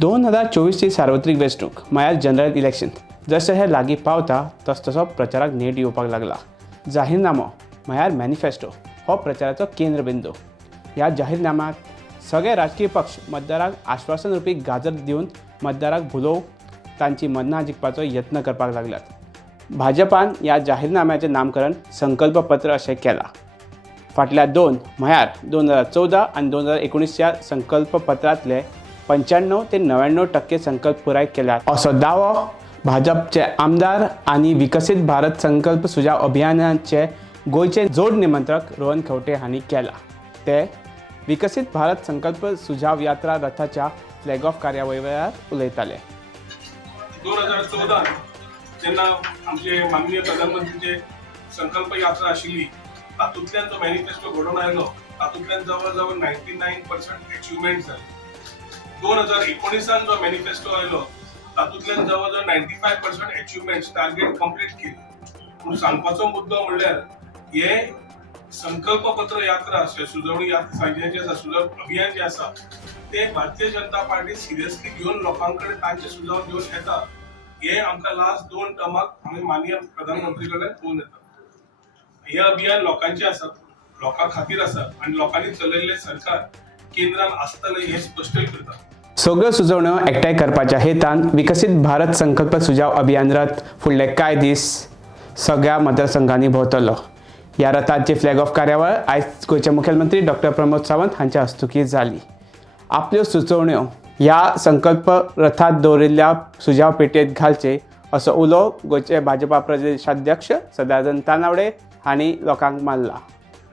2024ची सार्वत्रिक वेंचणूक म्हळ्यार जनरल इलेक्शन जशें हे लागीं पावता तसो प्रचाराक नेट येवपाक लागला। जाहीरनामो म्हळ्यार मॅनिफेस्टो हो प्रचाराचो केंद्रबिंदू। ह्या जाहीरनाम्यात सगळे राजकीय पक्ष मतदारांक आश्वासन रुपी गाजर दिवन मतदारांक भुलोवन तांची मनां जिखपाचो यत्न करपाक लागल्यात। भाजपान ह्या जाहीरनाम्याचें नामकरण संकल्प पत्र अशें केलां। फाटल्या दोन म्हळ्यार 2014 आनी 2019च्या संकल्प पत्रांतले 95 ते 99% संकल्प पुराय केल्यात असो दावो भाजपचे आमदार आनी विकसित भारत संकल्प सुझाव अभियानाचे गोंयचे जोड निमंत्रक रोहन खंवटे हांणी केला। ते विकसित भारत संकल्प सुझाव यात्रा रथाच्या फ्लॅग ऑफ कार्यावळी वेळार उलयताले। 2014 जेन्ना आमचे माननीय प्रधानमंत्रीचे संकल्प यात्रा आशिल्ली तातूंतल्यान जो मॅनिफेस्टो घडोवन आयलो तातूंतल्यान जवळ जवळ 99% अचिव्हमेंट जाले। 2019 जो मॅनिफेस्टो आयलो तातूंतल्यान जवळ जवळ 95% अचिव्हमेंट टार्गेट कंप्लीट केली। पूण सांगपाचो मुद्दो म्हणल्यार हे संकल्प पत्र यात्रा सुचोवणी सुचोवणी अभियान जे आसा ते भारतीय जनता पार्टी सिरियसली घेवन लोकांकडे तांचे सुझाव घेवन येता। हे आमकां लास्ट 2 टर्माक आमी माननीय प्रधानमंत्री कडल्यान पळोवन येता। हे अभियान लोकांचे आसा, लोकां खातीर आसा आनी लोकांनी चलयल्ले सरकार केंद्रान आसतले हे स्पश्ट करता। सगळ्यो सुचोवण्यो एकठांय करपाच्या हेतान विकसित भारत संकल्प सुझाव अभियान रथ फुडले कांय दीस सगळ्या मतदारसंघांनी भोंवतलो। ह्या रथाची फ्लॅग ऑफ कार्यावळ आयज गोंयचे मुखेलमंत्री डॉ. प्रमोद सावंत हांच्या हस्तुकी जाली। आपल्यो सुचोवण्यो ह्या संकल्प रथांत दवरिल्ल्या सुझाव पेटयेंत घालचे असो उलो गोंयचे भाजपा प्रदेशाध्यक्ष सदानंद तानावडे हांणी लोकांक मारला।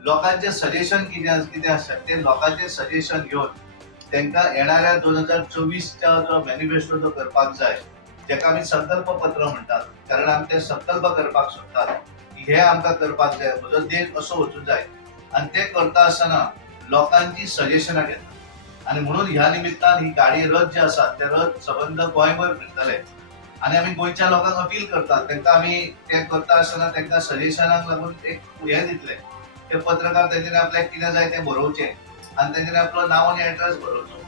लोकांचे सजेशन कितें आसा ते लोकांचे सजेशन घेवन तांकां येणाऱ्या 2024च्या जो मॅनिफेस्टो जो करपाक जाय जेका आमी संकल्प पत्र म्हणटात, कारण आमी ते संकल्प करपाक सोदतात हे आमकां करपाक जाय, म्हजो देश असो वचूंक जाय आनी ते करता आसतना लोकांची सजेशनां घेता। आनी म्हणून ह्या निमित्तान ही गाडी रथ जे आसा ते रथ सबंद गोंयभर फिरतले आनी आमी गोंयच्या लोकांक अपील करतात तांकां आमी ते करता आसतना तांकां सजेशनाक लागून एक हे दितले ते पत्रकार तेंच्यांनी आपल्याक कितें जाय तें बरोवचें आनी तेंच्यांनी आपलो नांव आनी एड्रेस बरोवचो।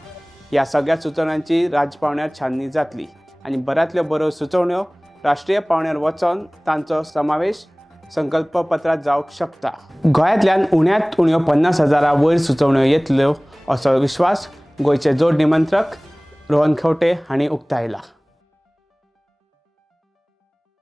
ह्या सगळ्या सुचोवण्यांची राजपावण्यार छाननी जातली आनी बऱ्यांतल्यो बऱ्यो सुचोवण्यो राष्ट्रीय पावण्यार वचोन तांचो समावेश संकल्प पत्रात जावंक शकता। गोंयांतल्यान उण्यांत उण्यो 50,000 वयर सुचोवण्यो येतल्यो असो विश्वास गोंयचे जोड निमंत्रक रोहन खंवटे हांणी उक्तायला।